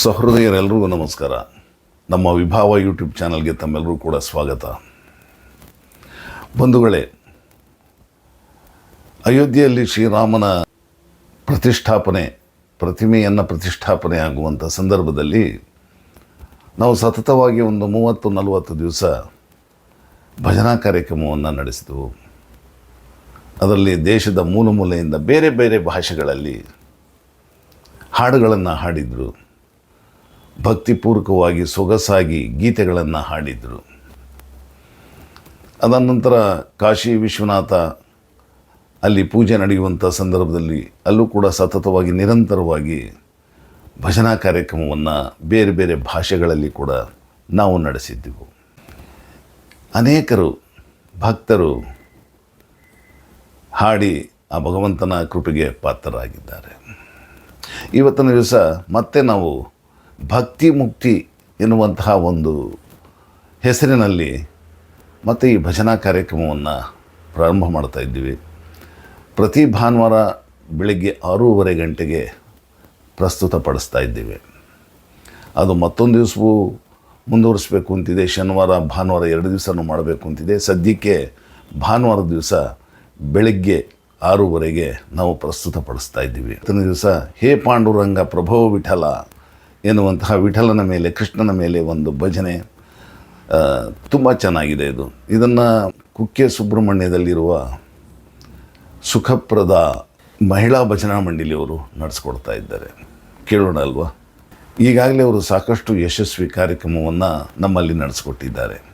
ಸಹೃದಯರೆಲ್ಲರಿಗೂ ನಮಸ್ಕಾರ. ನಮ್ಮ ವಿಭಾವ ಯೂಟ್ಯೂಬ್ ಚಾನಲ್ಗೆ ತಮ್ಮೆಲ್ಲರೂ ಕೂಡ ಸ್ವಾಗತ. ಬಂಧುಗಳೇ, ಅಯೋಧ್ಯೆಯಲ್ಲಿ ಶ್ರೀರಾಮನ ಪ್ರತಿಷ್ಠಾಪನೆ, ಪ್ರತಿಮೆಯನ್ನು ಪ್ರತಿಷ್ಠಾಪನೆ ಆಗುವಂಥ ಸಂದರ್ಭದಲ್ಲಿ ನಾವು ಸತತವಾಗಿ ಒಂದು ಮೂವತ್ತು ನಲವತ್ತು ದಿವಸ ಭಜನಾ ಕಾರ್ಯಕ್ರಮವನ್ನು ನಡೆಸಿದೆವು. ಅದರಲ್ಲಿ ದೇಶದ ಮೂಲ ಮೂಲೆಯಿಂದ ಬೇರೆ ಬೇರೆ ಭಾಷೆಗಳಲ್ಲಿ ಹಾಡುಗಳನ್ನು ಹಾಡಿದರು. ಭಕ್ತಿಪೂರ್ವಕವಾಗಿ ಸೊಗಸಾಗಿ ಗೀತೆಗಳನ್ನು ಹಾಡಿದರು. ಅದಾದ ನಂತರ ಕಾಶಿ ವಿಶ್ವನಾಥ ಅಲ್ಲಿ ಪೂಜೆ ನಡೆಯುವಂಥ ಸಂದರ್ಭದಲ್ಲಿ ಅಲ್ಲೂ ಕೂಡ ಸತತವಾಗಿ ನಿರಂತರವಾಗಿ ಭಜನಾ ಕಾರ್ಯಕ್ರಮವನ್ನು ಬೇರೆ ಬೇರೆ ಭಾಷೆಗಳಲ್ಲಿ ಕೂಡ ನಾವು ನಡೆಸಿದ್ದೆವು. ಅನೇಕರು ಭಕ್ತರು ಹಾಡಿ ಆ ಭಗವಂತನ ಕೃಪೆಗೆ ಪಾತ್ರರಾಗಿದ್ದಾರೆ. ಇವತ್ತಿನ ದಿವಸ ಮತ್ತೆ ನಾವು ಭಕ್ತಿ ಮುಕ್ತಿ ಎನ್ನುವಂತಹ ಒಂದು ಹೆಸರಿನಲ್ಲಿ ಮತ್ತೆ ಈ ಭಜನಾ ಕಾರ್ಯಕ್ರಮವನ್ನು ಪ್ರಾರಂಭ ಮಾಡ್ತಾ ಇದ್ದೀವಿ. ಪ್ರತಿ ಭಾನುವಾರ ಬೆಳಗ್ಗೆ ಆರೂವರೆ ಗಂಟೆಗೆ ಪ್ರಸ್ತುತಪಡಿಸ್ತಾ ಇದ್ದೀವಿ. ಅದು ಮತ್ತೊಂದು ದಿವಸವೂ ಮುಂದುವರಿಸಬೇಕು ಅಂತಿದೆ. ಶನಿವಾರ, ಭಾನುವಾರ ಎರಡು ದಿವಸನೂ ಮಾಡಬೇಕು ಅಂತಿದೆ. ಸದ್ಯಕ್ಕೆ ಭಾನುವಾರ ದಿವಸ ಬೆಳಗ್ಗೆ ಆರೂವರೆಗೆ ನಾವು ಪ್ರಸ್ತುತಪಡಿಸ್ತಾ ಇದ್ದೀವಿ. ಹತ್ತನೇ ದಿವಸ, ಹೇ ಪಾಂಡುರಂಗ ಪ್ರಭೋ ವಿಠಲ. ಎನ್ನುವಂತಹ ವಿಠಲನ ಮೇಲೆ, ಕೃಷ್ಣನ ಮೇಲೆ ಒಂದು ಭಜನೆ ತುಂಬ ಚೆನ್ನಾಗಿದೆ ಇದು. ಇದನ್ನು ಕುಕ್ಕೆ ಸುಬ್ರಹ್ಮಣ್ಯದಲ್ಲಿರುವ ಸುಖಪ್ರದ ಮಹಿಳಾ ಭಜನಾ ಮಂಡಳಿಯವರು ನಡೆಸ್ಕೊಡ್ತಾ ಇದ್ದಾರೆ. ಕೇಳೋಣ ಅಲ್ವಾ? ಈಗಾಗಲೇ ಅವರು ಸಾಕಷ್ಟು ಯಶಸ್ವಿ ಕಾರ್ಯಕ್ರಮವನ್ನು ನಮ್ಮಲ್ಲಿ ನಡೆಸ್ಕೊಟ್ಟಿದ್ದಾರೆ.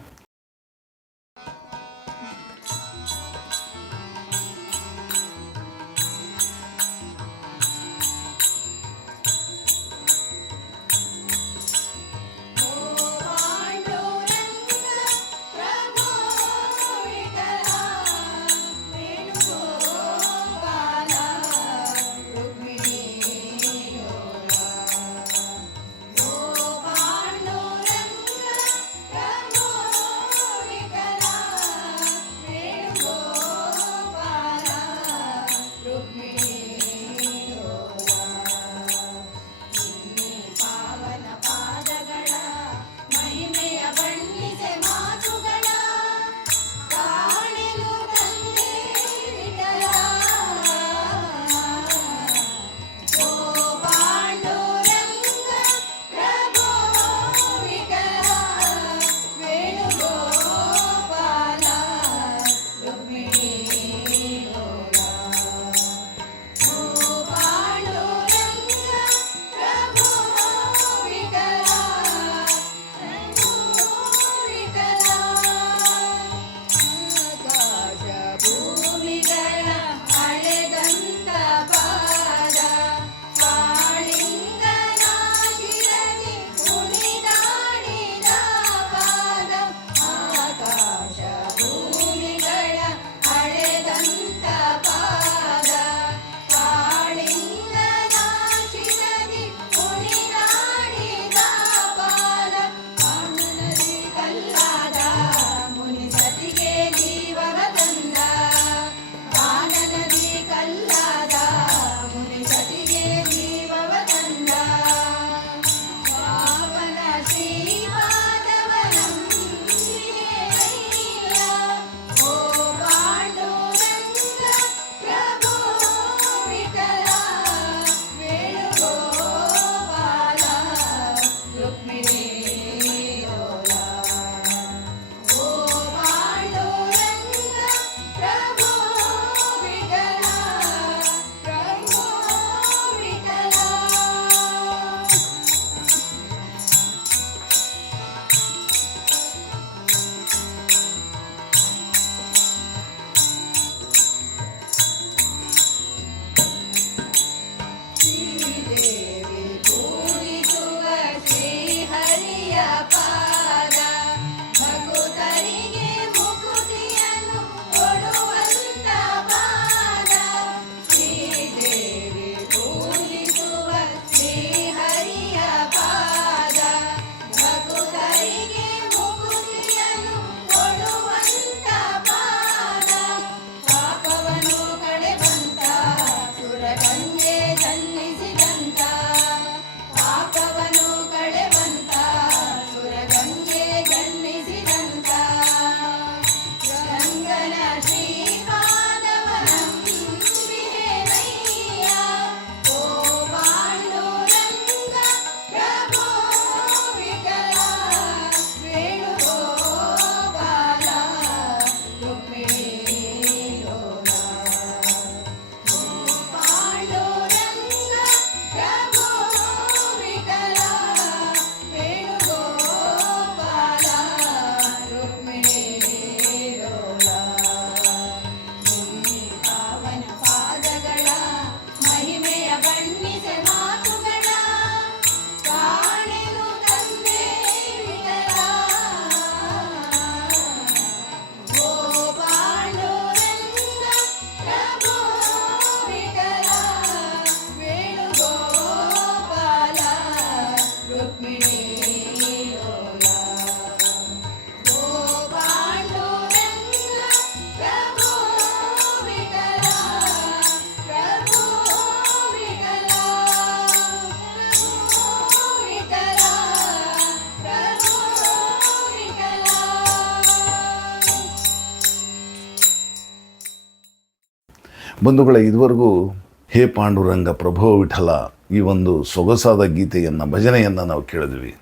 ಬಂಧುಗಳೇ, ಇದುವರೆಗೂ ಹೇ ಪಾಂಡುರಂಗ ಪ್ರಭೋ ವಿಠಲ, ಈ ಒಂದು ಸೊಗಸಾದ ಗೀತೆಯನ್ನು, ಭಜನೆಯನ್ನು ನಾವು ಕೇಳಿದ್ವಿ.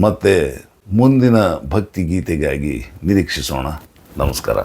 ಮತ್ತು ಮುಂದಿನ ಭಕ್ತಿ ಗೀತೆಗಾಗಿ ನಿರೀಕ್ಷಿಸೋಣ. ನಮಸ್ಕಾರ.